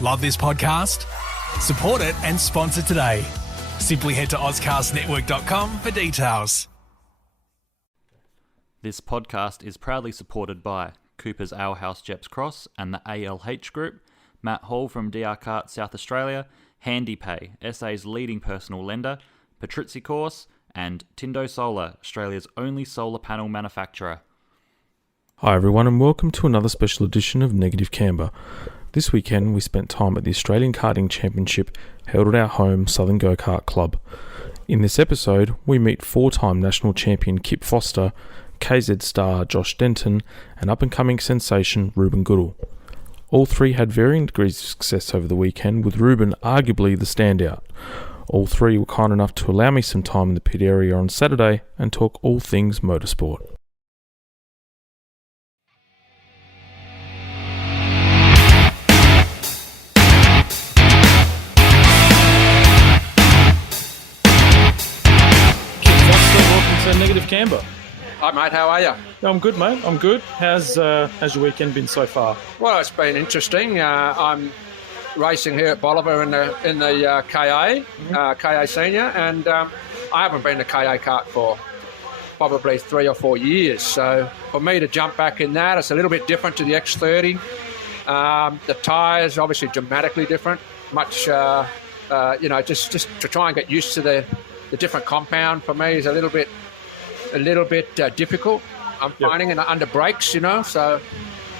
Love this podcast? Support it and sponsor today. Simply head to ozcastnetwork.com for details. This podcast is proudly supported by Cooper's Ale House Jeps Cross and the ALH Group, Matt Hall from DR Kart South Australia, HandyPay, SA's leading personal lender, Patrizzi Course, and Tindo Solar, Australia's only solar panel manufacturer. Hi everyone and welcome to another special edition of Negative Camber. This weekend we spent time at the Australian Karting Championship held at our home Southern Go-Kart Club. In this episode we meet four-time National Champion Kip Foster, KZ star Josh Denton and up-and-coming sensation Reuben Goodall. All three had varying degrees of success over the weekend, with Reuben arguably the standout. All three were kind enough to allow me some time in the pit area on Saturday and talk all things motorsport. Negative Camber. Hi mate, how are you? I'm good, mate. I'm good. How's your weekend been so far? Well, it's been interesting. I'm racing here at Bolivar in the KA Senior, and I haven't been to KA Kart for probably 3 or 4 years. So for me to jump back in that, it's a little bit different to the X30. The tyres obviously dramatically different. Much, just to try and get used to the different compound for me is a little bit difficult. I'm finding it under brakes, so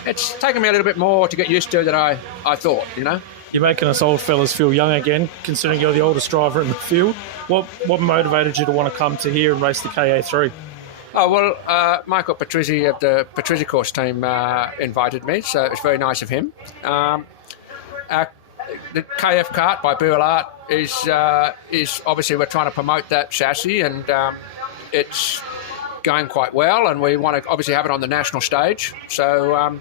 it's taken me a little bit more to get used to than I thought, You're making us old fellas feel young again, considering you're the oldest driver in the field. What motivated you to want to come to here and race the KA3? Oh, well, Michael Patrizzi of the Patrizzi Course team invited me, so it's very nice of him. The KF Kart by Burl Art is obviously we're trying to promote that chassis, and it's going quite well, and we want to obviously have it on the national stage. So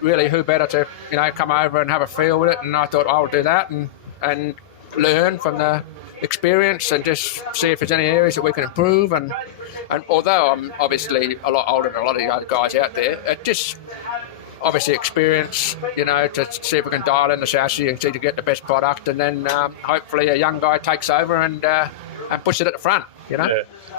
really, who better to come over and have a feel with it? And I thought I'll do that and learn from the experience and just see if there's any areas that we can improve. And although I'm obviously a lot older than a lot of the other guys out there, it just obviously experience, to see if we can dial in the chassis and see to get the best product, and then hopefully a young guy takes over and push it at the front. Yeah.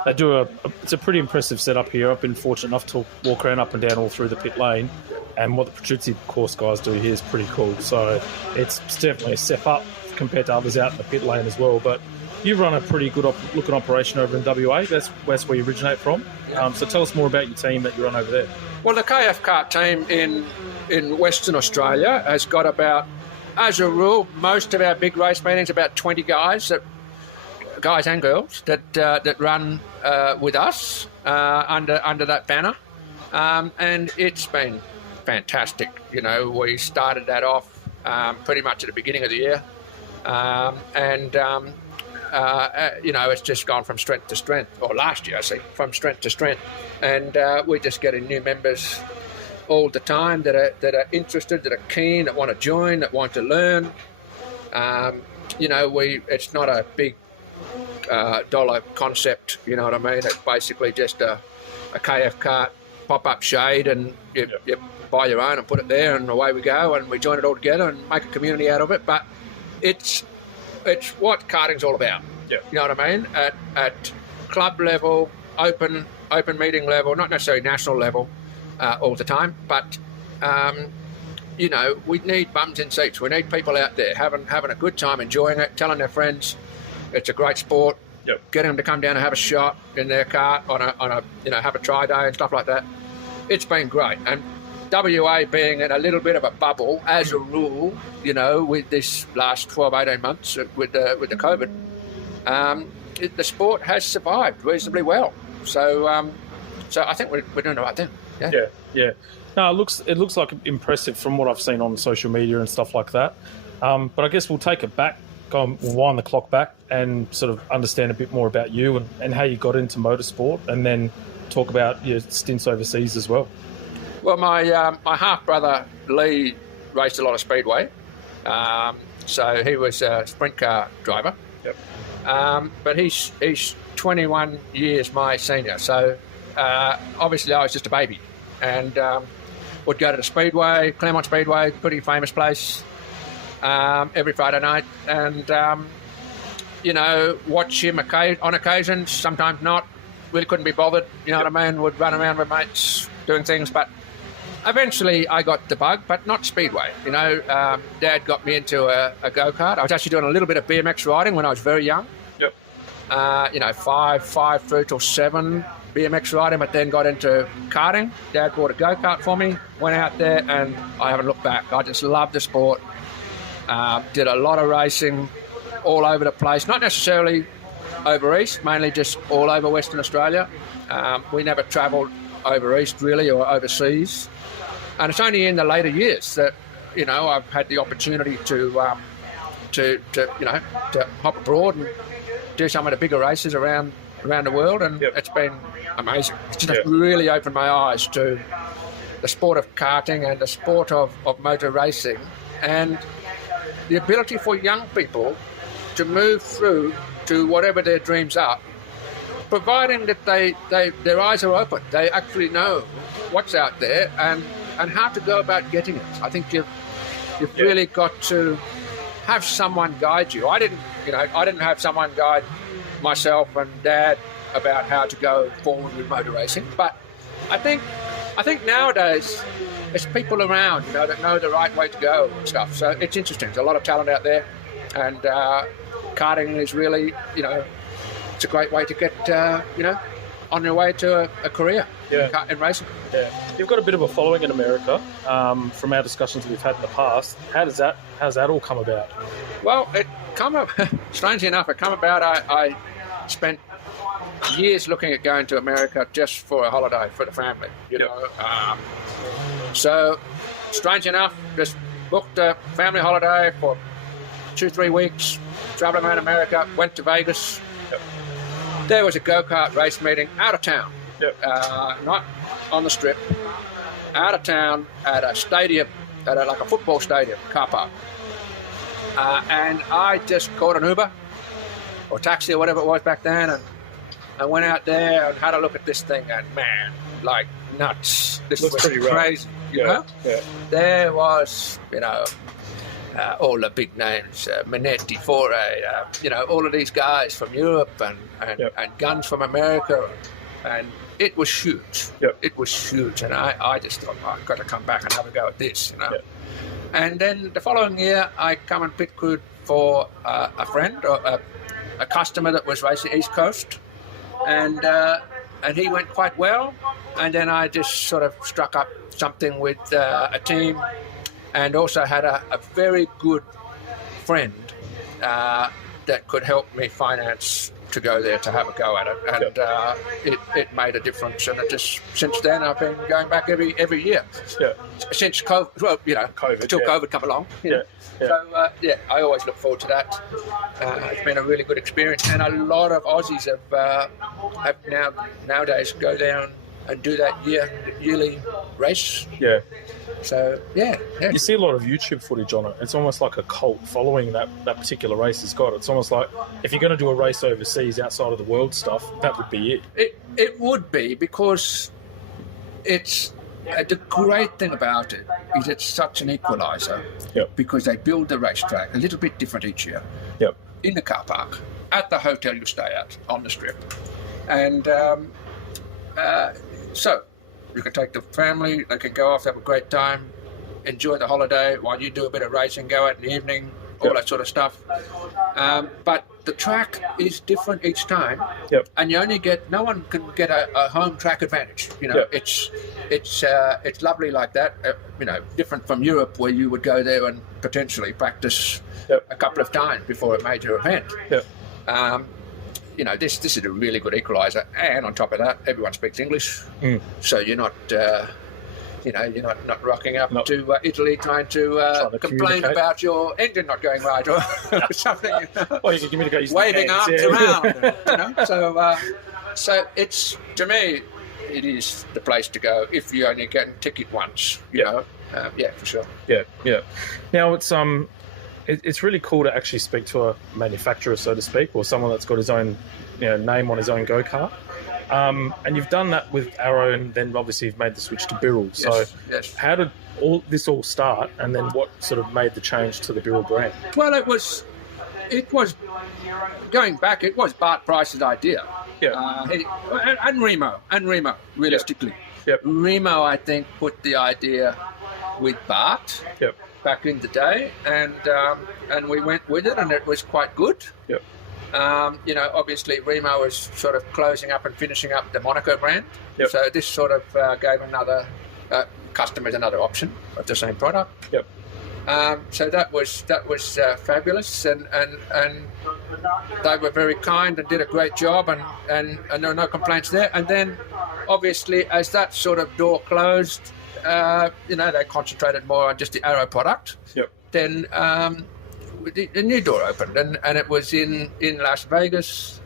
They do it's a pretty impressive setup here. I've been fortunate enough to walk around up and down all through the pit lane, and what the Patrizzi course guys do here is pretty cool. So it's definitely a step up compared to others out in the pit lane as well. But you run a pretty good looking operation over in WA. That's where you originate from. So tell us more about your team that you run over there. Well, the KF Kart team in Western Australia has got about, as a rule, most of our big race meetings, about 20 guys and girls that run with us under that banner, and it's been fantastic. We started that off pretty much at the beginning of the year, it's just gone from strength to strength, or last year I see, from strength to strength, and we're just getting new members all the time that are interested, that are keen, that want to join, that want to learn. It's not a big dollar concept, you know what I mean? It's basically just a KF Kart pop-up shade, and you buy your own and put it there, and away we go, and we join it all together and make a community out of it. But it's what karting's all about. Yeah. You know what I mean? At club level, open meeting level, not necessarily national level all the time, but we need bums in seats. We need people out there having a good time, enjoying it, telling their friends it's a great sport. Yep. Getting them to come down and have a shot in their kart on a have a try day and stuff like that. It's been great. And WA being in a little bit of a bubble as a rule, with this last 12, 18 months with the COVID, the sport has survived reasonably well. So I think we're doing the right thing. Yeah. No, it looks like impressive from what I've seen on social media and stuff like that. But I guess we'll take it back. We'll wind the clock back and sort of understand a bit more about you and how you got into motorsport, and then talk about your stints overseas as well. Well, my half-brother Lee raced a lot of speedway, so he was a sprint car driver. Yep. But he's 21 years my senior, so obviously I was just a baby, and would go to the Speedway, Claremont Speedway, pretty famous place, every Friday night, and watch him on occasions, sometimes not. Really couldn't be bothered, you know what I mean? Would run around with mates doing things, but eventually I got the bug, but not speedway. Dad got me into a go-kart. I was actually doing a little bit of BMX riding when I was very young. Yep. 5 through till 7 BMX riding, but then got into karting. Dad bought a go-kart for me, went out there, and I haven't looked back. I just loved the sport. Did a lot of racing all over the place, not necessarily over east, mainly just all over Western Australia. We never travelled over east really, or overseas, and it's only in the later years that I've had the opportunity to hop abroad and do some of the bigger races around the world, and it's been amazing. It's just really opened my eyes to the sport of karting and the sport of motor racing, and the ability for young people to move through to whatever their dreams are, providing that their eyes are open. They actually know what's out there and how to go about getting it. I think you've really got to have someone guide you. I didn't have someone guide myself and Dad about how to go forward with motor racing, but I think nowadays there's people around that know the right way to go and stuff. So it's interesting. There's a lot of talent out there, and karting is really it's a great way to get on your way to a career in racing. Yeah, you've got a bit of a following in America. From our discussions we've had in the past, how's that all come about? Well, strangely enough, it come about. I spent years looking at going to America just for a holiday for the family. So, strange enough, just booked a family holiday for 2-3 weeks, traveling around America, went to Vegas. There was a go-kart race meeting out of town, not on the strip, out of town at a stadium, like a football stadium car park. And I just called an Uber or taxi or whatever it was back then, and I went out there and had a look at this thing, and man, like nuts. This was pretty crazy, you know? Yeah. There was, all the big names, Minetti, Foray, all of these guys from Europe and guns from America, and it was huge. Yep. It was huge, and I just thought, I've got to come back and have a go at this, Yep. And then the following year, I come and pit crew for a friend or a customer that was racing East Coast, and he went quite well. And then I just sort of struck up something with a team, and also had a very good friend that could help me finance to go there to have a go at it, and it made a difference. And it just since then I've been going back every year. Yeah. Since COVID, COVID, until COVID come along. So I always look forward to that. It's been a really good experience, and a lot of Aussies have nowadays go down and do that yearly race. Yeah. So, You see a lot of YouTube footage on it. It's almost like a cult following that particular race has got. It's almost like if you're going to do a race overseas outside of the world stuff, that would be it. It would be, because it's the great thing about it is it's such an equaliser. Yep. Because they build the racetrack a little bit different each year. Yep. In the car park, at the hotel you stay at, on the strip. And so you can take the family, they can go off, have a great time, enjoy the holiday while you do a bit of racing, go out in the evening, all that sort of stuff. But the track is different each time, and no one can get a home track advantage. It's lovely like that. Different from Europe, where you would go there and potentially practice a couple of times before a major event. This is a really good equaliser, and on top of that, everyone speaks English, so you're not, you're not rocking up to Italy trying to complain about your engine not going right or something. Well, you can communicate waving arms around. So it's, to me, it is the place to go if you only get a ticket once. For sure. Yeah. Now it's really cool to actually speak to a manufacturer, so to speak, or someone that's got his own name on his own go-kart. And you've done that with Arrow, and then obviously you've made the switch to Birrell. So yes. how did this all start, and then what sort of made the change to the Birrell brand? Well, it was going back. It was Bart Price's idea. Yeah. And Remo, realistically. Yep. Remo, I think, put the idea with Bart back in the day, and we went with it, and it was quite good. Yep. Obviously Remo was sort of closing up and finishing up the Monaco brand. Yep. So this sort of gave another customers another option of the same product. Yep. So that was fabulous, and they were very kind and did a great job, and there were no complaints there. And then, obviously, as that sort of door closed, they concentrated more on just the Arrow product. Yep. Then a new door opened, and it was in Las Vegas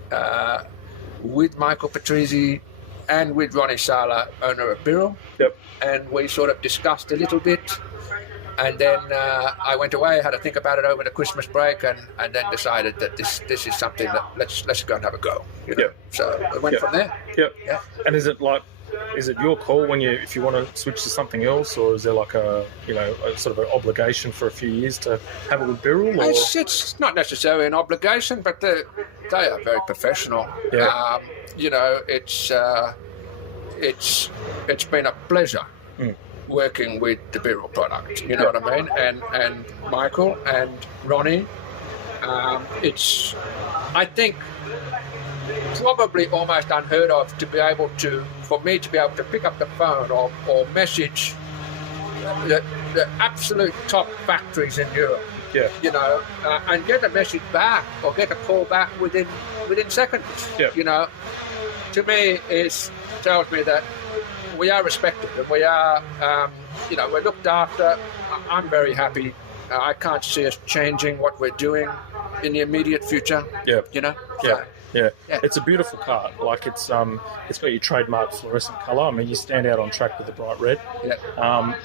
with Michael Patrizzi and with Ronnie Sala, owner of Birrell. Yep. And we sort of discussed a little bit. And then I went away, had to think about it over the Christmas break, and then decided that this is something that let's go and have a go. Yep. So it went from there. Yep. Yeah. And is it your call if you want to switch to something else, or is there like a sort of an obligation for a few years to have it with Birrell? Or? It's not necessarily an obligation, but they are very professional. Yeah. It's been a pleasure. Working with the Birrell product, you know what I mean, and Michael and Ronnie, it's, I think, probably almost unheard of for me to be able to pick up the phone or message the absolute top factories in Europe, and get a message back or get a call back within seconds. Yeah. To me, tells me that we are respected, and we are, we're looked after. I'm very happy. I can't see us changing what we're doing in the immediate future. Yeah. Yeah. It's a beautiful car. Like it's got your trademark fluorescent colour. I mean, you stand out on track with the bright red. Yeah.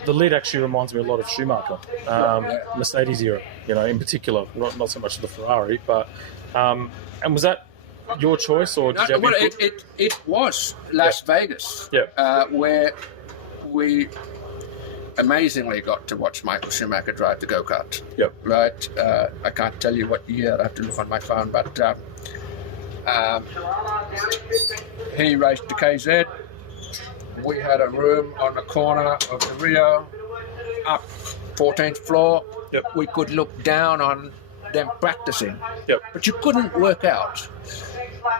The lid actually reminds me a lot of Schumacher, Mercedes era. In particular, not so much of the Ferrari, but and was that your choice, or did you have it was Las Vegas, where we amazingly got to watch Michael Schumacher drive the go-kart. Yep. Right? I can't tell you what year, I have to look on my phone, but he raced the KZ. We had a room on the corner of the Rio, up 14th floor. Yep. We could look down on them practicing. Yep. But you couldn't work out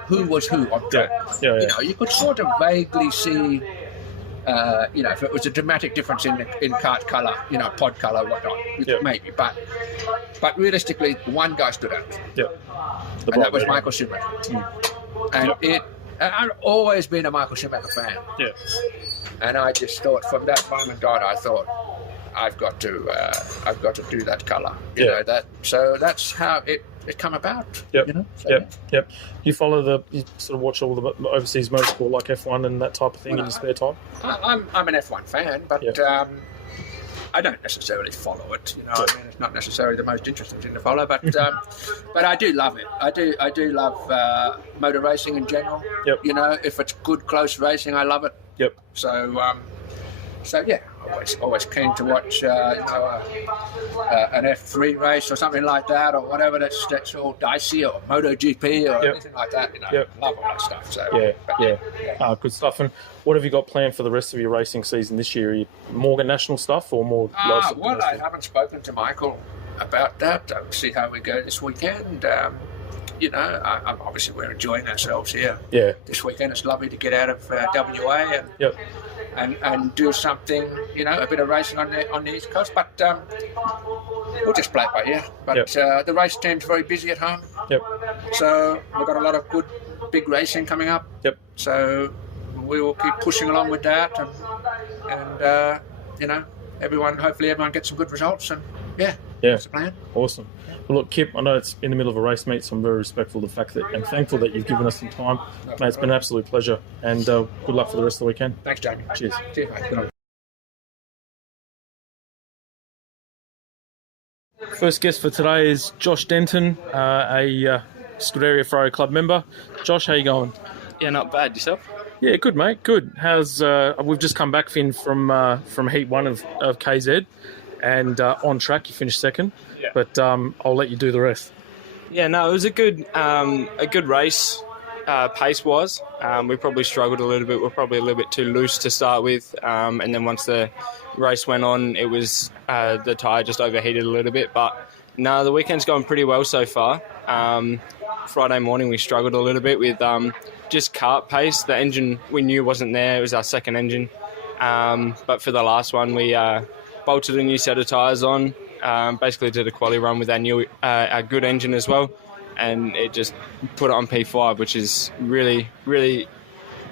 who was who on track. Yeah. You could sort of vaguely see, if it was a dramatic difference in kart colour, pod colour, whatnot, maybe. But realistically, one guy stood out. Yep. And that was Michael Schumacher. And I've always been a Michael Schumacher fan. Yeah. And I just thought, from that moment on, I've got to do that colour. So that's how it come about. Yep. Yep. You follow you sort of watch all the overseas motorsport like F1 and that type of thing in your spare time? I'm an F1 fan, but I don't necessarily follow it. I mean, it's not necessarily the most interesting thing to follow, but but I do love it. I do love motor racing in general. Yep. If it's good close racing, I love it. Yep. So yeah, always keen to watch an F3 race or something like that, or whatever that's all dicey, or MotoGP or anything like that. Love all that stuff. So good stuff. And what have you got planned for the rest of your racing season this year? Are you more national stuff or more? Well, I haven't spoken to Michael about that. I'll see how we go this weekend. Obviously we're enjoying ourselves here. Yeah. This weekend it's lovely to get out of WA and do something, a bit of racing on the East Coast. But we'll just play it by ear. But the race team's very busy at home. Yep. So we've got a lot of good big racing coming up. Yep. So we will keep pushing along with that, and hopefully everyone gets some good results. And that's the plan. Awesome. Well, look, Kip, I know it's in the middle of a race meet, so I'm very respectful of the fact and thankful that you've given us some time. Mate, it's been an absolute pleasure, and good luck for the rest of the weekend. Thanks, Jamie. Cheers. Cheers, mate. Good on. First guest for today is Josh Denton, a Scuderia Ferrari Club member. Josh, how you going? Yeah, not bad. Yourself? Yeah, good, mate. Good. How's we've just come back, Finn, from Heat 1 of KZ, and on track you finished second. Yeah. But I'll let you do the rest. Yeah, no, it was a good race, pace-wise. We probably struggled a little bit. We're probably a little bit too loose to start with, and then once the race went on, it was the tyre just overheated a little bit. But no, the weekend's gone pretty well so far. Friday morning we struggled a little bit with just kart pace. The engine we knew wasn't there. It was our second engine. But for the last one, we bolted a new set of tyres on. Basically did a quali run with our good engine as well, and it just put it on P5, which is really, really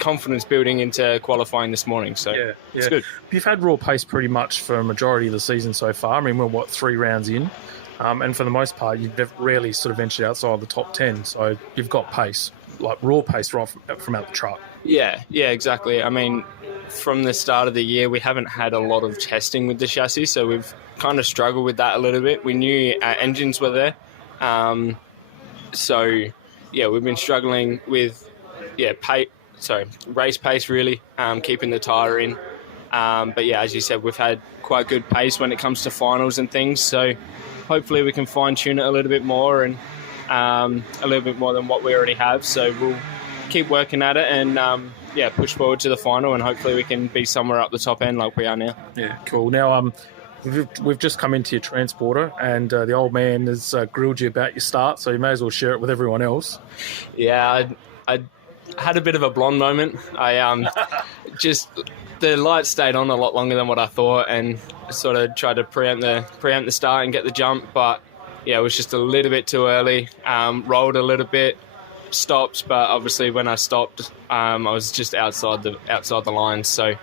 confidence building into qualifying this morning. So it's good. You've had raw pace pretty much for a majority of the season so far. I mean, we're 3 rounds in, and for the most part, you've rarely sort of ventured outside the top 10. So you've got pace, like raw pace right from out the truck. Yeah, exactly. I mean, from the start of the year, we haven't had a lot of testing with the chassis, so we've kind of struggled with that a little bit. We knew our engines were there. We've been struggling with, race pace really, keeping the tyre in. But yeah, as you said, we've had quite good pace when it comes to finals and things, so hopefully we can fine-tune it a little bit more and a little bit more than what we already have. So we'll keep working at it and push forward to the final, and hopefully we can be somewhere up the top end like we are now. Yeah, cool. Now, we've just come into your transporter, and the old man has grilled you about your start, so you may as well share it with everyone else. Yeah, I had a bit of a blonde moment. I just the lights stayed on a lot longer than what I thought, and sort of tried to preempt the start and get the jump, but yeah, it was just a little bit too early. Rolled a little bit. Stopped, but obviously when I stopped, I was just outside the line. So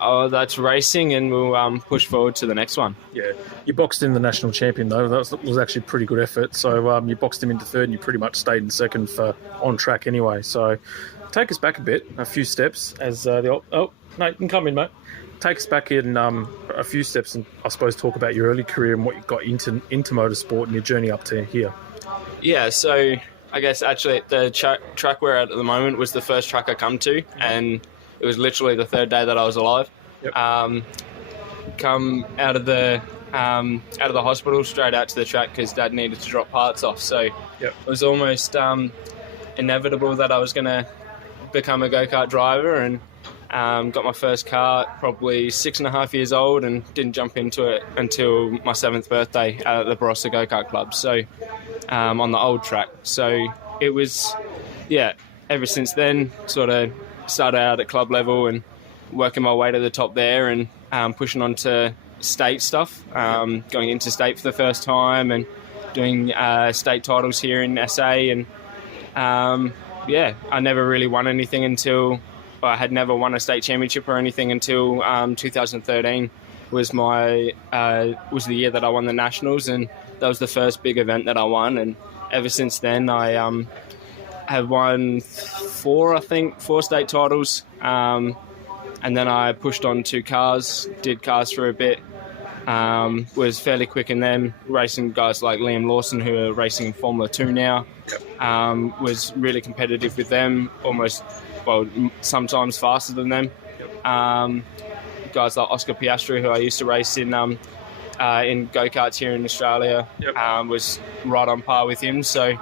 that's racing, and we'll push forward to the next one. Yeah, you boxed in the national champion though. That was actually a pretty good effort. So you boxed him into third, and you pretty much stayed in second for on track anyway. So take us back a few steps as no, you can come in, mate. Take us back in a few steps, and I suppose talk about your early career and what you got into motorsport and your journey up to here. Yeah, so I guess actually the track we're at the moment was the first track I come to, and it was literally the third day that I was alive. Yep. Come out of the hospital straight out to the track because Dad needed to drop parts off. So it was almost inevitable that I was going to become a go-kart driver, and got my first kart probably 6.5 years old, and didn't jump into it until my 7th birthday at the Barossa Go-Kart Club. So on the old track. So it was, ever since then, sort of started out at club level and working my way to the top there, and pushing on to state stuff, going into state for the first time and doing state titles here in SA. And I never really won anything until, I had never won a state championship or anything until 2013 was the year that I won the Nationals, and that was the first big event that I won. And ever since then, I have won 4 state titles. And then I pushed on to cars, did cars for a bit, was fairly quick in them, racing guys like Liam Lawson, who are racing in Formula 2 now. Was really competitive with them, sometimes faster than them. Guys like Oscar Piastri, who I used to race in go-karts here in Australia, was right on par with him. So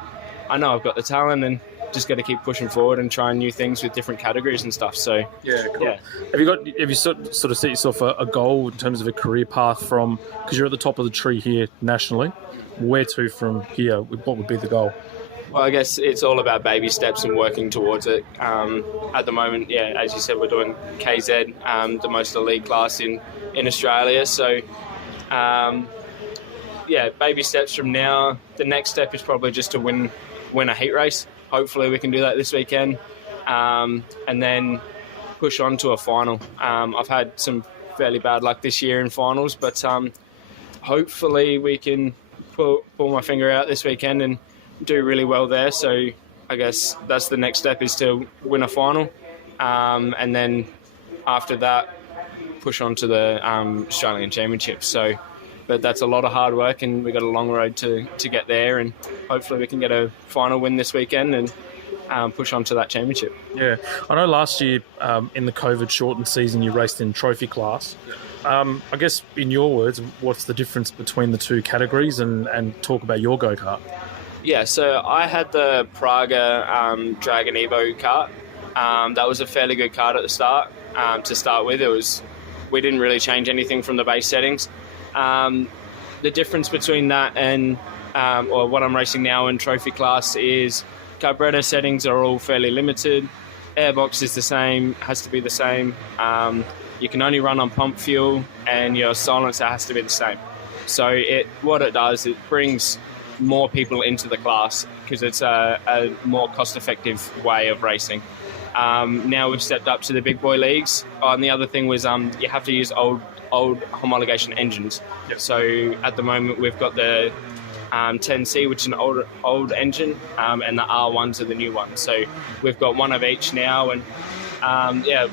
I know I've got the talent, and just got to keep pushing forward and trying new things with different categories and stuff. So cool. Yeah. Have you sort of set yourself a goal in terms of a career path from, because you're at the top of the tree here nationally, where to from here? What would be the goal? Well, I guess it's all about baby steps and working towards it. At the moment, as you said, we're doing KZ, the most elite class in Australia. So, baby steps from now. The next step is probably just to win a heat race. Hopefully we can do that this weekend, and then push on to a final. I've had some fairly bad luck this year in finals, but hopefully we can pull my finger out this weekend and do really well there. So I guess that's the next step, is to win a final, and then after that push on to the Australian Championship. So, but that's a lot of hard work, and we've got a long road to get there, and hopefully we can get a final win this weekend and push on to that championship. Yeah, I know last year in the COVID shortened season you raced in trophy class. I guess in your words, what's the difference between the two categories, and talk about your go-kart? Yeah, so I had the Praga Dragon Evo kart. That was a fairly good kart at the start. To start with, we didn't really change anything from the base settings. The difference between that and or what I'm racing now in trophy class is carburetor settings are all fairly limited. Airbox is the same, has to be the same. You can only run on pump fuel, and your silencer has to be the same. So what it does, it brings more people into the class because it's a more cost-effective way of racing. Now we've stepped up to the big boy leagues. And the other thing was you have to use old homologation engines. Yep. So at the moment we've got the 10C, which is an old engine, and the R1s are the new ones. So we've got one of each now, and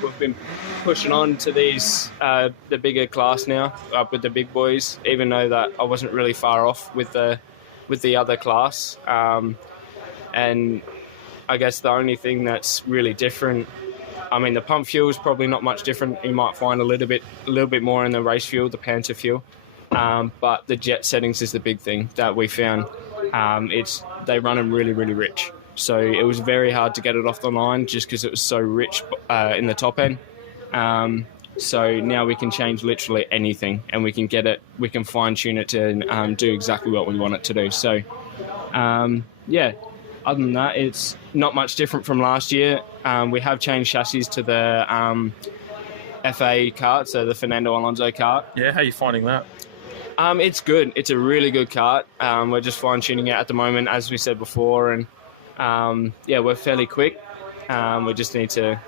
we've been pushing on to these the bigger class now, up with the big boys. Even though that I wasn't really far off with the other class, and I guess the only thing that's really different, I mean, the pump fuel is probably not much different. You might find a little bit more in the race fuel, the Panther fuel. But the jet settings is the big thing that we found. They run them really, really rich. So it was very hard to get it off the line just because it was so rich in the top end. So now we can change literally anything, and we can fine tune it to do exactly what we want it to do. So other than that, it's not much different from last year. We have changed chassis to the FA kart, so the Fernando Alonso kart. Yeah, how are you finding that? It's good. It's a really good kart. We're just fine-tuning it at the moment, as we said before, and we're fairly quick. We just need to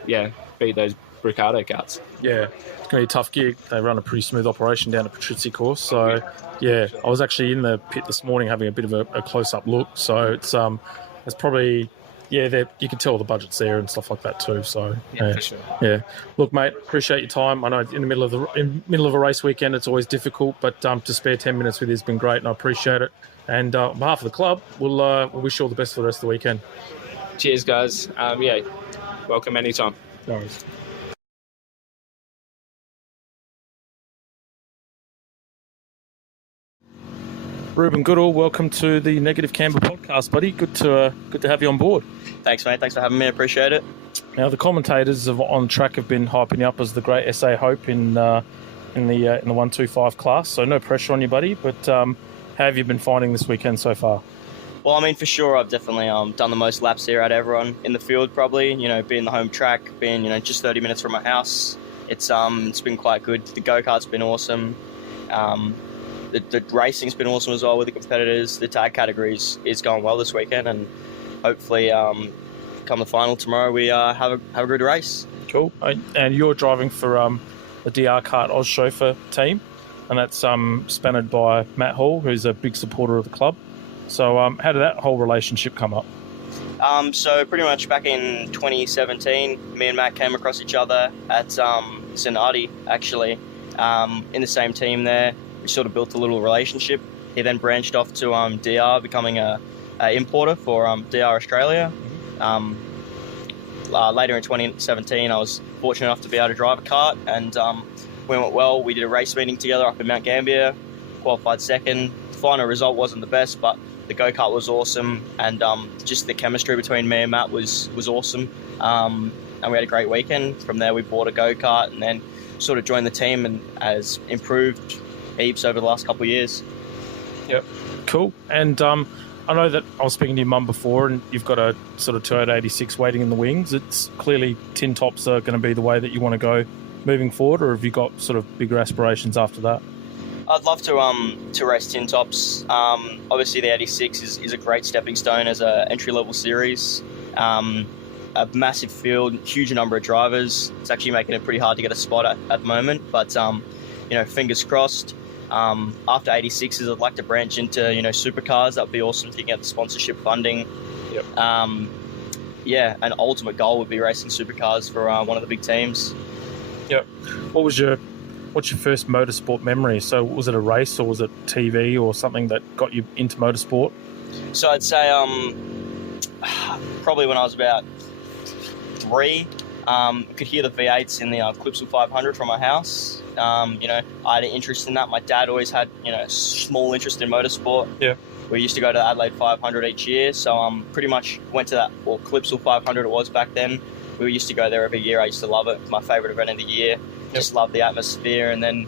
beat those Bricado karts. Yeah, it's going to be a tough gig. They run a pretty smooth operation down at Patrizzi course, so I was actually in the pit this morning having a bit of a close-up look. So it's probably. Yeah, you can tell the budget's there and stuff like that too. So for sure. Yeah, look, mate, appreciate your time. I know in the middle of a race weekend, it's always difficult, but to spare 10 minutes with you has been great, and I appreciate it. And on behalf of the club, we'll wish you all the best for the rest of the weekend. Cheers, guys. Welcome anytime. No worries. Reuben Goodall, welcome to the Negative Camber podcast, buddy. Good to have you on board. Thanks, mate. Thanks for having me. I appreciate it. Now, the commentators on track have been hyping you up as the great SA hope in the 125 class. So no pressure on you, buddy. But how have you been finding this weekend so far? Well, I mean, for sure, I've definitely done the most laps here out of everyone in the field. Probably, being the home track, being just 30 minutes from my house. It's been quite good. The go-kart's been awesome. The racing's been awesome as well with the competitors. The tag categories is going well this weekend, and hopefully, come the final tomorrow, we have a good race. Cool. And you're driving for the DR Kart Oz Chauffeur team, and that's spanned by Matt Hall, who's a big supporter of the club. So how did that whole relationship come up? So pretty much back in 2017, me and Matt came across each other at St. Artie, actually, in the same team there. We sort of built a little relationship. He then branched off to DR, becoming a importer for DR Australia. Later in 2017, I was fortunate enough to be able to drive a kart, and we went well. We did a race meeting together up in Mount Gambier, qualified second. The final result wasn't the best, but the go-kart was awesome, and just the chemistry between me and Matt was awesome. And we had a great weekend. From there, we bought a go-kart and then sort of joined the team and has improved heaps over the last couple of years. Yep, cool. And I know that I was speaking to your mum before, and you've got a sort of Toyota 86 waiting in the wings. It's clearly tin tops are going to be the way that you want to go moving forward, or have you got sort of bigger aspirations after that? I'd love to race tin tops. Obviously, the 86 is a great stepping stone as an entry-level series. A massive field, huge number of drivers. It's actually making it pretty hard to get a spot at the moment, but fingers crossed. After 86s, I'd like to branch into supercars. That'd be awesome to get the sponsorship funding. Yep. An ultimate goal would be racing supercars for one of the big teams. Yep. What's your first motorsport memory? So was it a race, or was it TV, or something that got you into motorsport? So I'd say probably when I was about 3. Could hear the V8s in the Clipsal 500 from my house. I had an interest in that. My dad always had, small interest in motorsport. Yeah. We used to go to the Adelaide 500 each year, so pretty much went to that, or Clipsal 500 it was back then. We used to go there every year. I used to love it. It was my favourite event of the year. Just loved the atmosphere. And then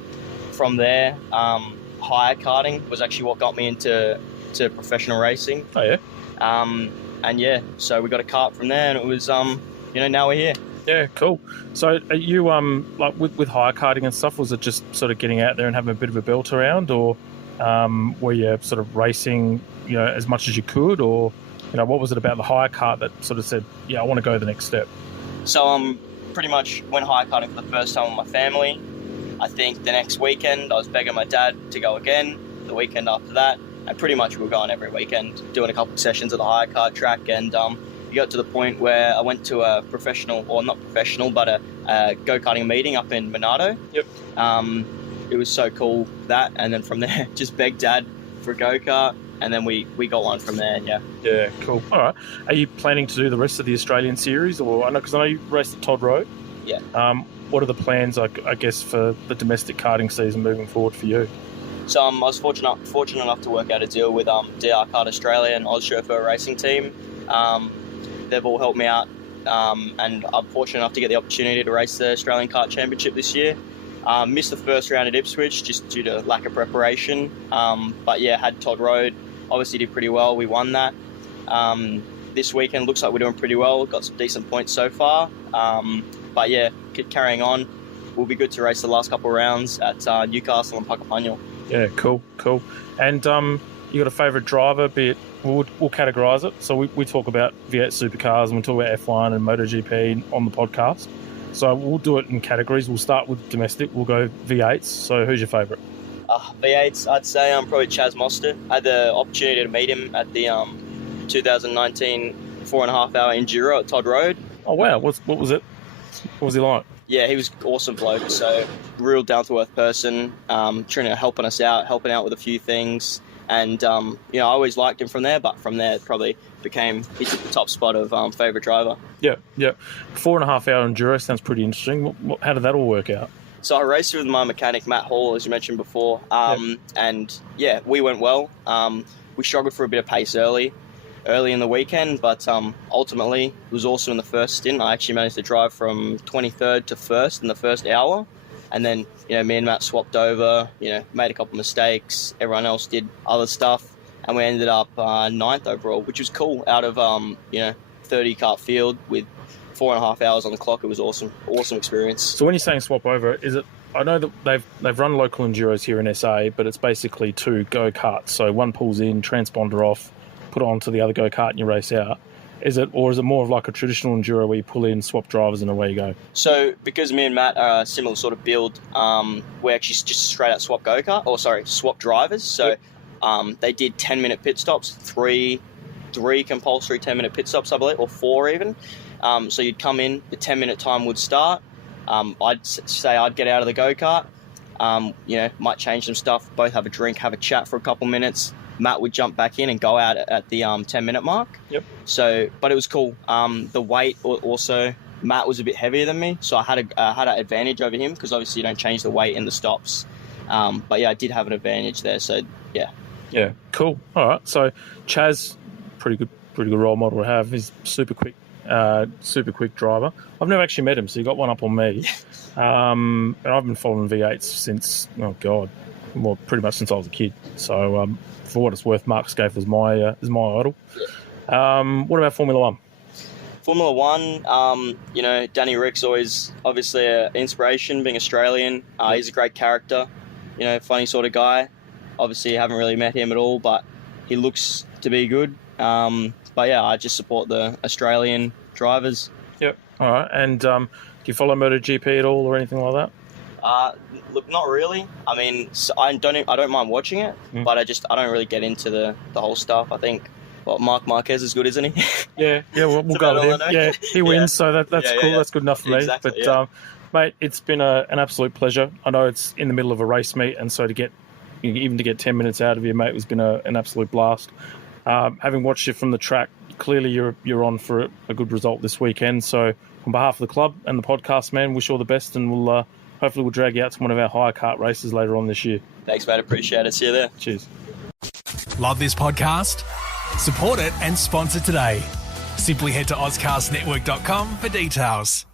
from there, hire karting was actually what got me into professional racing. Oh, yeah? So we got a kart from there, and it was, now we're here. Yeah, cool. So are you, like with hire karting and stuff, was it just sort of getting out there and having a bit of a belt around, or were you sort of racing, as much as you could, or, what was it about the hire kart that sort of said, I want to go the next step? So pretty much went hire karting for the first time with my family. I think the next weekend I was begging my dad to go again, the weekend after that, and pretty much we were going every weekend, doing a couple of sessions at the hire kart track, and it got to the point where I went to a professional, or not professional, but a go-karting meeting up in Monado. Yep. It was so cool, that, and then from there, just begged Dad for a go-kart, and then we got one from there, yeah. Yeah, cool. All right. Are you planning to do the rest of the Australian series, or, because I know you raced at Todd Road? Yeah. What are the plans, I guess, for the domestic karting season moving forward for you? So I was fortunate enough to work out a deal with DR Kart Australia and Oz Chauffeur Racing Team. They've all helped me out, and I'm fortunate enough to get the opportunity to race the Australian Kart Championship this year. Missed the first round at Ipswich just due to lack of preparation, but yeah, had Todd Road, obviously did pretty well, we won that. This weekend looks like we're doing pretty well, got some decent points so far, but yeah, carrying on, will be good to race the last couple of rounds at Newcastle and Puckapunyal. Yeah, cool. And you got a favourite driver, be it, we'll categorise it. So we talk about V8 supercars and we talk about F1 and MotoGP on the podcast. So we'll do it in categories. We'll start with domestic. We'll go V8s. So who's your favourite? V8s, I'd say I'm probably Chaz Mostert. I had the opportunity to meet him at the 2019 4.5-hour Enduro at Todd Road. Oh, wow. What was it? What was he like? Yeah, he was an awesome bloke. So real down-to-earth person, trying to helping out with a few things. And, I always liked him from there, but from there it probably he took the top spot of favourite driver. Yeah. 4.5-hour Enduro sounds pretty interesting. How did that all work out? So I raced with my mechanic, Matt Hall, as you mentioned before. And, yeah, we went well. We struggled for a bit of pace early in the weekend, but ultimately it was awesome in the first stint. I actually managed to drive from 23rd to 1st in the first hour. And then, me and Matt swapped over, made a couple of mistakes. Everyone else did other stuff. And we ended up 9th overall, which was cool out of, 30 kart field with 4.5 hours on the clock. It was awesome. Awesome experience. So when you're saying swap over, is it, I know that they've run local enduros here in SA, but it's basically 2 go-karts. So one pulls in, transponder off, put it onto the other go-kart and you race out. Is it more of like a traditional enduro where you pull in, swap drivers and away you go? So because me and Matt are a similar sort of build, we actually just straight out swap swap drivers. So they did 10-minute pit stops, three compulsory 10-minute pit stops, I believe, or 4 even. So you'd come in, the 10-minute time would start. I'd say I'd get out of the go-kart, might change some stuff, both have a drink, have a chat for a couple minutes. Matt would jump back in and go out at the 10-minute mark. Yep. So, but it was cool. The weight also, Matt was a bit heavier than me, so I had an advantage over him because obviously you don't change the weight in the stops. But yeah, I did have an advantage there. So yeah. Yeah. Cool. All right. So Chaz, pretty good role model to have. He's super quick driver. I've never actually met him, so you got one up on me. And I've been following V8s since pretty much since I was a kid. So for what it's worth, Mark Scaife is my idol. Yeah. What about Formula One? Formula One, Danny Rick's always obviously an inspiration, being Australian. He's a great character, funny sort of guy. Obviously, haven't really met him at all, but he looks to be good. But yeah, I just support the Australian drivers. Yep. All right. And do you follow MotoGP at all or anything like that? Look, not really. I mean, I don't mind watching it, but I don't really get into the whole stuff. I think, Marc Marquez is good, isn't he? Yeah, we'll go with him. Yeah, he wins, so that's cool. Yeah. That's good enough for me. Exactly, but mate, it's been an absolute pleasure. I know it's in the middle of a race meet, and so to get 10 minutes out of you, mate, has been an absolute blast. Having watched you from the track, clearly you're on for a good result this weekend. So on behalf of the club and the podcast, man, wish all the best, and hopefully we'll drag you out to one of our hire cart races later on this year. Thanks, mate. Appreciate it. See you there. Cheers. Love this podcast? Support it and sponsor today. Simply head to AuscastNetwork.com for details.